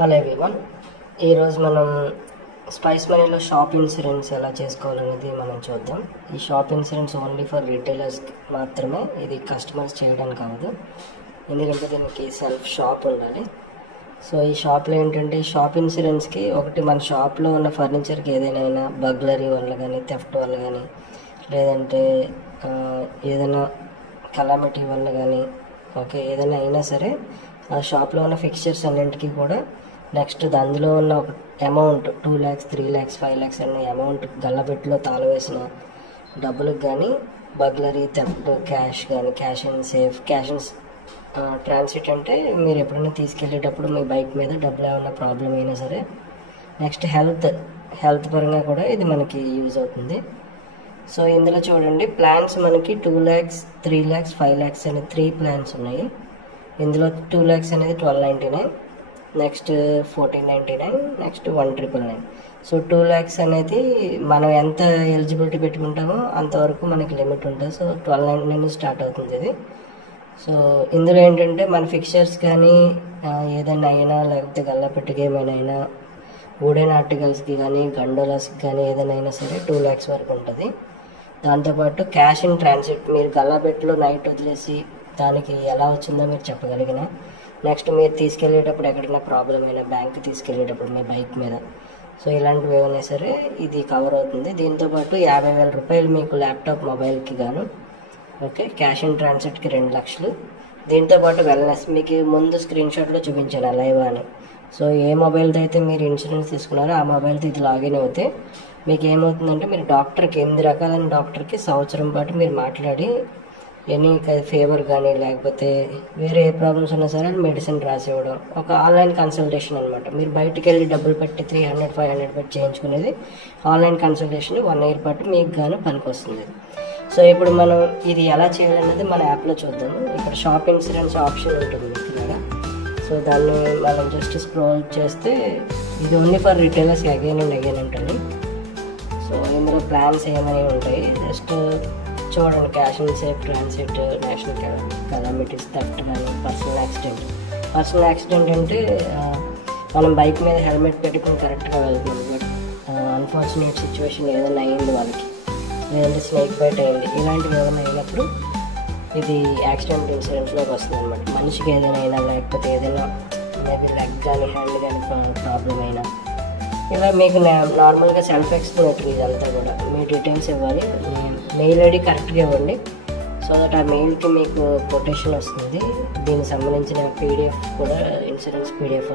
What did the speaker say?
Hello everyone, ఈరోజు మనం spice మనీలో షాప్ ఇన్సూరెన్స్ ఎలా చేసుకోవాలనేది మనం చూద్దాం. ఈ shop insurance only for retailers మాత్రమే, ఇది కస్టమర్స్ చేయడానికి కాదు. ఎందుకంటే దీనికి సెల్ఫ్ షాప్ ఉండాలి. సో ఈ షాప్లో ఏంటంటే షాప్ ఇన్సూరెన్స్కి ఒకటి మన షాప్లో ఉన్న ఫర్నిచర్కి ఏదైనా బగ్లరీ వల్ల కానీ, థెఫ్ట్ వల్ల కానీ, లేదంటే ఏదైనా కలామిటీ వల్ల కానీ, ఓకే ఏదైనా అయినా సరే ఆ షాప్లో ఉన్న ఫిక్చర్స్ అన్నింటికి కూడా నెక్స్ట్ అందులో ఉన్న ఒక అమౌంట్ 2 lakhs 3 lakhs 5 lakhs అనే అమౌంట్ గల్లబెట్టులో తాళవేసిన డబ్బులకు కానీ, బగ్లరీ, థెఫ్ట్, క్యాష్ కానీ, cash and safe, cash and transit అంటే మీరు ఎప్పుడైనా తీసుకెళ్ళేటప్పుడు మీ బైక్ మీద డబ్బులు ఏమైనా ప్రాబ్లం అయినా సరే, నెక్స్ట్ హెల్త్ పరంగా కూడా ఇది మనకి యూజ్ అవుతుంది. సో ఇందులో చూడండి, ప్లాన్స్ మనకి 2 lakhs 3 lakhs 5 lakhs అనే 3 ప్లాన్స్ ఉన్నాయి. ఇందులో 2 lakhs అనేది 1299, నెక్స్ట్ 1499, నెక్స్ట్ 1999. సో 2 lakhs అనేది మనం ఎంత ఎలిజిబిలిటీ పెట్టుకుంటామో అంతవరకు మనకి లిమిట్ ఉంటుంది. సో 1299 స్టార్ట్ అవుతుంది ఇది. సో ఇందులో ఏంటంటే మన ఫిక్చర్స్ కానీ ఏదైనా అయినా, లేకపోతే గల్లపెట్టుకి ఏమైనా వుడెన్ ఆర్టికల్స్కి కానీ, గండోలాస్కి కానీ ఏదైనా అయినా సరే 2 lakhs వరకు ఉంటుంది. దాంతోపాటు క్యాష్ ఇన్ ట్రాన్సిట్, మీరు గల్లాపెట్టులో నైట్ వదిలేసి దానికి ఎలా వచ్చిందో మీరు చెప్పగలిగిన, నెక్స్ట్ మీరు తీసుకెళ్ళేటప్పుడు ఎక్కడైనా ప్రాబ్లం అయినా, బ్యాంక్కి తీసుకెళ్ళేటప్పుడు మీ బైక్ మీద, సో ఇలాంటివి ఏమైనా సరే ఇది కవర్ అవుతుంది. దీంతోపాటు 50,000 రూపాయలు మీకు ల్యాప్టాప్ మొబైల్కి గాను, ఓకే క్యాష్ ఇన్ ట్రాన్సిట్కి 2 లక్షలు. దీంతోపాటు వెల్నెస్, మీకు ముందు స్క్రీన్ షాట్లో చూపించాను లైవ్ అని. సో ఏ మొబైల్తో అయితే మీరు ఇన్సూరెన్స్ తీసుకున్నారో ఆ మొబైల్తో ఇది లాగిన్ అవుతే మీకు ఏమవుతుందంటే, మీరు డాక్టర్కి 8 రకాలైన డాక్టర్కి సంవత్సరం పాటు మీరు మాట్లాడి ఎనీ ఫీవర్ కానీ, లేకపోతే వేరే ఏ ప్రాబ్లమ్స్ ఉన్నా సరే మెడిసిన్ రాసి ఇవ్వడం, ఒక ఆన్లైన్ కన్సల్టేషన్ అనమాట. మీరు బయటికి వెళ్ళి డబ్బులు పెట్టి 300 500 పెట్టి చేయించుకునేది ఆన్లైన్ కన్సల్టేషన్ 1 year పాటు మీకు గాను పనికొస్తుంది. సో ఇప్పుడు మనం ఇది ఎలా చేయాలనేది మన యాప్లో చూద్దాము. ఇక్కడ షాప్ ఇన్సూరెన్స్ ఆప్షన్ ఉంటుంది ఇక్కడ. సో దాన్ని మనం జస్ట్ స్క్రోల్ చేస్తే ఇది only for retailers again and again ఉంటుంది. సో ఇందులో ప్లాన్స్ ఏమని ఉంటాయి, జస్ట్ చూడండి. Cash and safe, transit, national calamities, theft కానీ, పర్సనల్ యాక్సిడెంట్. పర్సనల్ యాక్సిడెంట్ అంటే మనం బైక్ మీద హెల్మెట్ పెట్టుకుని కరెక్ట్గా వెళ్తున్నాం, బట్ అన్ఫార్చునేట్ సిచ్యువేషన్ ఏదైనా అయ్యింది వాళ్ళకి, లేదంటే స్నేక్ బైట్ అయ్యింది, ఇలాంటివి ఏదైనా అయినప్పుడు ఇది యాక్సిడెంట్ ఇన్సూరెన్స్లోకి వస్తుంది అనమాట. మనిషికి ఏదైనా అయినా, లేకపోతే ఏదైనా మేబీ లెగ్ కానీ, హ్యాండ్ కానీ ప్రాబ్లం అయినా, ఇలా మీకు నార్మల్గా సెల్ఫ్ ఎక్స్ప్లెనేటరీ ఇదంతా కూడా మీ డీటెయిల్స్ ఇవ్వాలి. మెయిల్ ఐడి కరెక్ట్గా ఇవ్వండి, సో దట్ ఆ మెయిల్కి మీకు కొటేషన్ వస్తుంది. దీనికి సంబంధించిన PDF కూడా, ఇన్సూరెన్స్ PDF